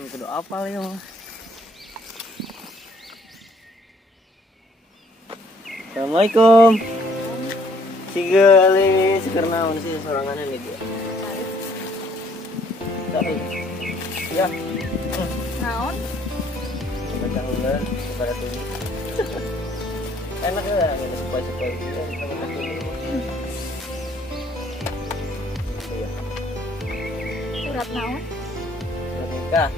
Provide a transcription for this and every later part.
Neng kudu apal ya. Assalamualaikum. Sigali sekarang sih sorangannya nih dia. Tadi. Ya. Naon? Baca ulang kepada tuh. Enak ya, ini supaya kita Surat naon? surat nikah.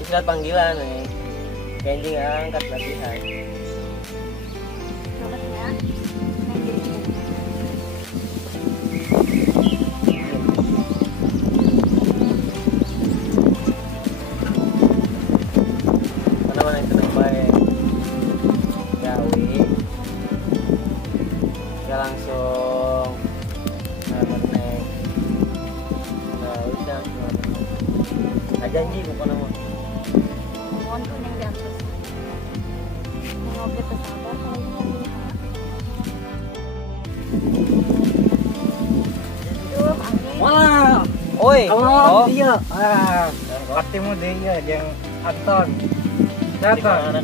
Surat panggilan nih. Kenjing angkat latihan. Suratnya. Mana yang tenang baik. Jawi. Ya langsung. Neng. Nah, udah. Janji bukan nama. Mohon tuh yang diatas. Ngobrol sabar kalau ini Duh, angin. Wah. Oi. Oh, dia. Patimu dia yang Anton. Datang.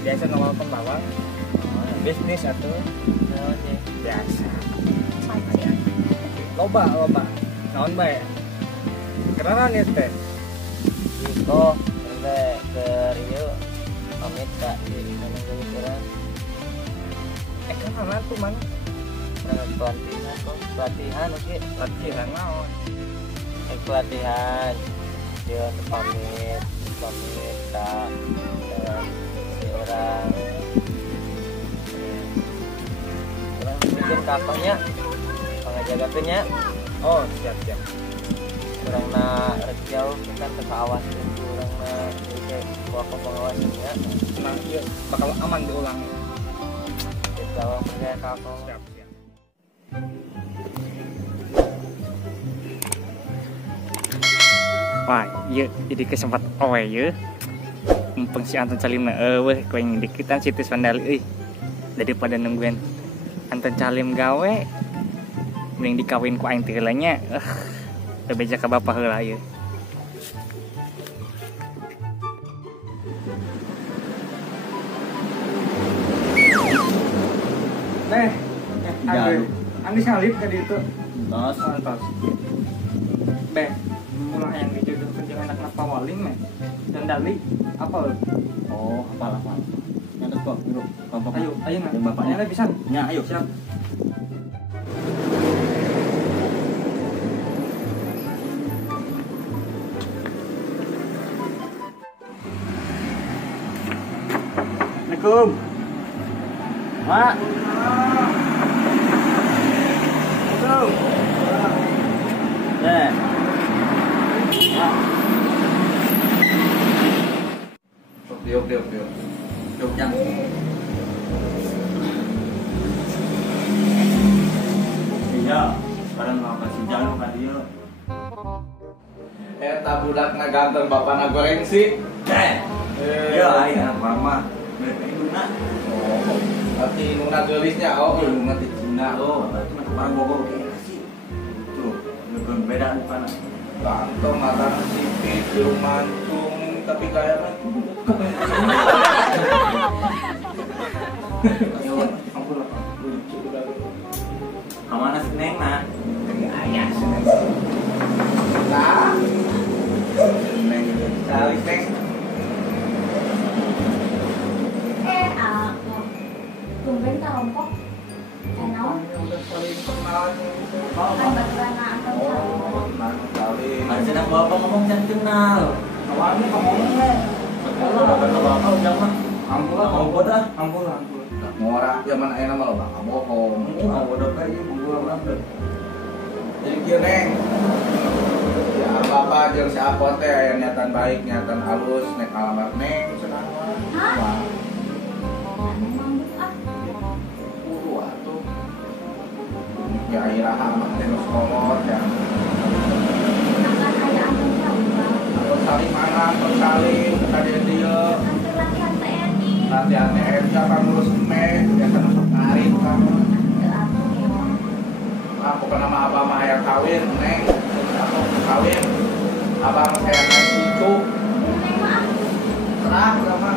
Biasa ngomong pembawang. Bisnis atau biasa. Loba. Naon bae. Karena nih teh. Oh, sampai ke Rio pamit kak jadi mana gue kurang Kan anak tuh man. pelatihan kok pelatihan oke Latihan naon. pelatihan dia pamit kak si orang bikin kapalnya pengajaga punya Oh, siap. orang na jauh kita ke awas itu orang na jadi bawa pengawasnya Nah, iya bakal aman diulang. kita bawa percaya kapal. Siap. Wah, iya jadi kesempatan ya. Mumpung si Anton Salim weh kau yang dikitan situs Vandali daripada nungguin Anton Salim gawe mending dikawin ku aing teh heula nya. Bebeja ka bapak heula ieu. Teh, Andi salib tadi itu. Tos. Tos. Beh, mulai yang dijodohkan dengan anak pawaling meh. Dan Dali apa? Oh, hafal. Nyatet kok, dulu. Kelompok. Ayo nah. Yang bapaknya. Nyala pisan. Ya, ayo. Siap. Assalamualaikum. Mak. Ya. Yuk. Jam. Iya, sekarang mau kasih jalan ke dia. Eta budak na ganteng bapakna goreng sih. Ya, aing mama. Induna. Oh, berarti nuna gelisnya oh nuna di Cina Oh, itu mah orang Bogor kayak sih. Tuh, lebih beda bukan. ganteng matanya sipit, hidung mancung, tapi kayak mah Ayo, ampun lah. lucu udah. Kamana si Neng na? Ayah sih. Nah, neng kali neng. Tumben kelompok. Naon? Udah saling kenal. Kan baturan Anton Salim. Oh, kenal kali. Masih nak bapak ngomong jangan kenal. Awalnya ngomongnya. Kalau kata bapak jangan. Ampun lah, ampun. Ngora zaman ayeuna mah loba bohong. Udah kayak ibu berapa? Jadi kieu neng. Ya apa-apa jeung si Apot teh aya niatan baik, niatan halus, nek alamat neng cenah mah. Hah? Aneh mambut ah. Kudu atuh. Ya iraha mah teh geus kolot ya. Akan aya Anton Salim. Aku saling mana, aku saling tadi dia Nanti latihan TNI. latihan TNI kan ngurus mes, biasa masuk ngarit kan. Aku ya. Pokoknya nama abah mah hayang kawin, neng. Aku kawin. abang saya nasi cuk Neng maaf. terang sama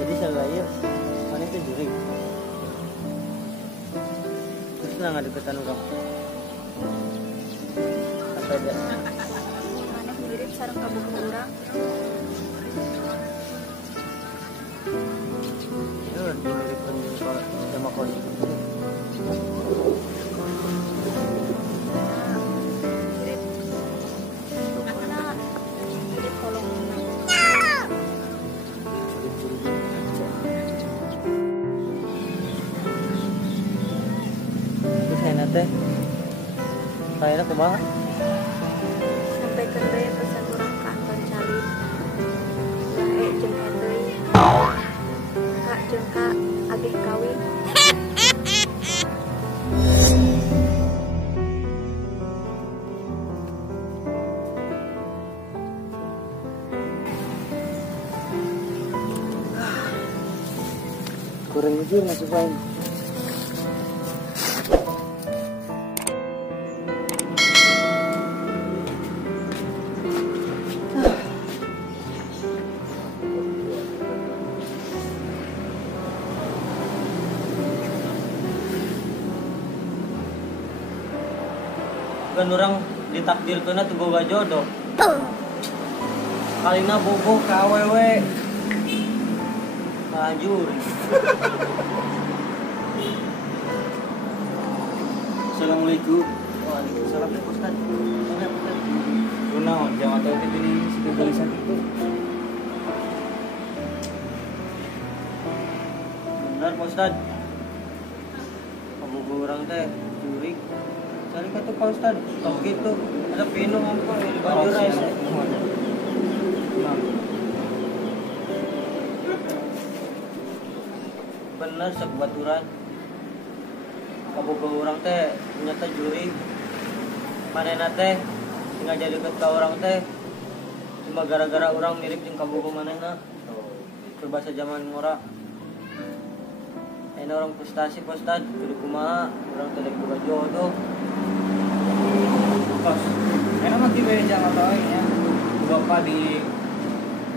Jadi saya mana itu juri. Terus nggak ngadeketan orang. Apa ada? Mana mirip sarang kabur orang. Itu mirip sama kau. Mirip. Mana mirip kolong. Terus saya nate. Saya kumaha? Sampai kedai pesan orang ke Anton Calim. Jahe jeung hedeuy. Kak jeung kak agih kawin. Kurang jujur nggak sukain. Kan orang ditakdirkeun teu boga jodoh. Kalina boboh ka awewe. Lanjut. Assalamualaikum. Waalaikumsalam ya Ustaz. Kunaon jangan tahu itu ini situ tulisan itu. Benar Pak Ustaz. Boboh orang teh jurik. Cari kata Pak Ustaz. Kalau gitu ada pinung apa di baju rice. Bener sebaturan. Kabogoh orang teh ternyata juri. Manehna teh tinggal jadi deket ka orang teh cuma gara-gara orang mirip jeung kabogoh manehna. Berbahasa zaman ngora. Ayeuna orang frustasi Pak Ustaz, kudu kumaha urang teh dek boga jodoh. Kos, enak mah tiba jangan tahu ya. Bapak di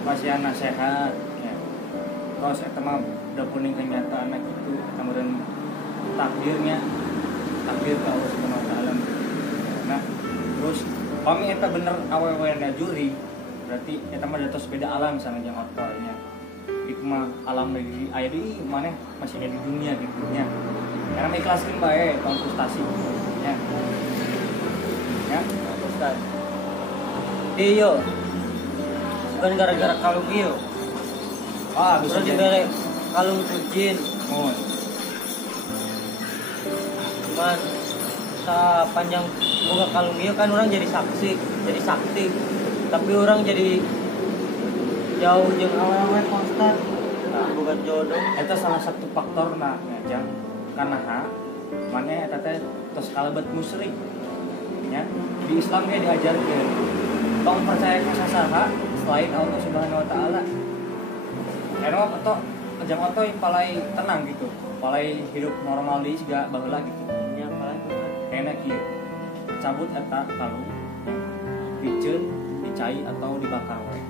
pasien nasehat. Ya. Kos eta mah udah puning kenyataan itu, kemudian takdir ke Allah Subhanahu wa taala. Nah, terus kami eta bener awewe-na juri, berarti eta mah datos beda alam sama jeung ortonya. Iku mah alam di aya di maneh masih ada di dunia gitu nya. Karena mengikhlaskeun bae tahun frustasi. Ya. Ya, Ustaz. Iyo. Bukan gara-gara kalung iyo. ah bisa Terus jadi. dibere kalung cincin. Oh, Cuman sepanjang boga kalung iyo kan orang jadi saksi, jadi sakti. Tapi orang jadi jauh jeung awewe Pak Ustaz. Bukan jodoh. eta salah satu faktor na ngajang kanaha maneh eta teh tos kalebet musyrik. Ya, di Islam ge diajarkeun tong percaya ka sasaha selain Allah Subhanahu wa taala. Eta mah oto ajang oto palai tenang gitu. Palai hidup normal deui siga baheula gitu. Nya paling Ustaz. Enak kieu. Cabut eta kalung. Diceun, dicai atau dibakar wae.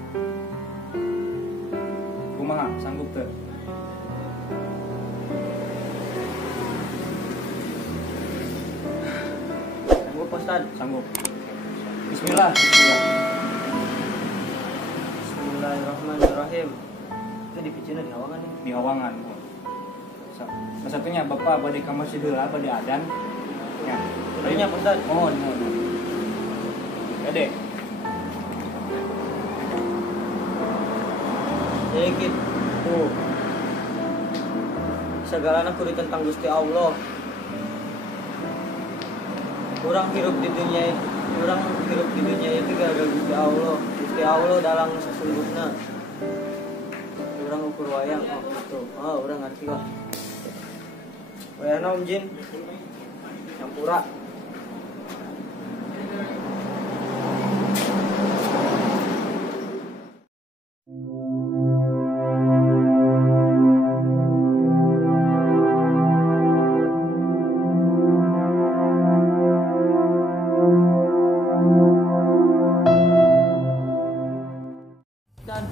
Kumaha sanggup teu? Sanggup Pak Ustaz. Sanggup. Bismillah. Bismillahirrahmanirrahim. Itu di picina di hawangan nih. Di hawangan. Satunya bapak bade ka masjid heula bade adan. Ya. Tadinya Pak Ustaz. Oh, Ade. Jadi gitu. Segala kudu tentang Gusti Allah. Orang hidup di dunia itu gara-gara Gusti Allah. Gusti Allah dalam sesungguhnya. Orang ukur wayang, oh gitu. Oh, orang ngerti kok. Wayang Om Jin. Nyampura. Dan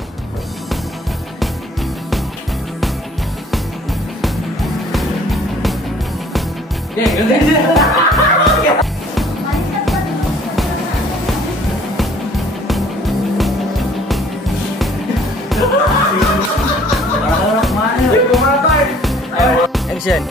action.